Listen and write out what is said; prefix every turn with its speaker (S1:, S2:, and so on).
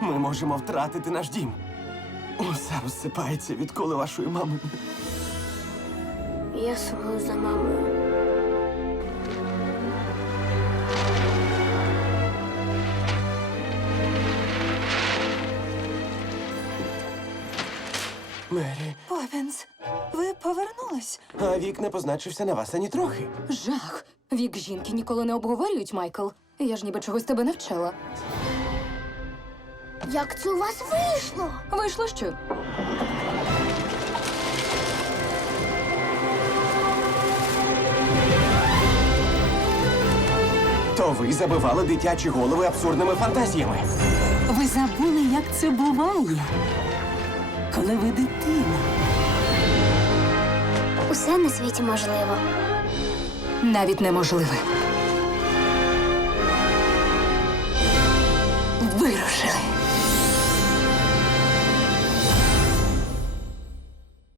S1: Ми можемо втратити наш дім. Усе розсипається, відколи вашої мами.
S2: Я сумую за мамою.
S1: Мері,
S3: Поппінс, ви повернулись?
S1: а вік не позначився на вас ані трохи.
S4: Жах. Вік жінки ніколи не обговорюють, Майкл. Я ж ніби чогось тебе навчала.
S2: Як це у вас вийшло?
S4: Вийшло що?
S1: То ви забивали дитячі голови абсурдними фантазіями.
S3: Ви забули, як це буває, коли ви дитина.
S2: Усе на світі можливо.
S4: Навіть неможливе. Вирушили.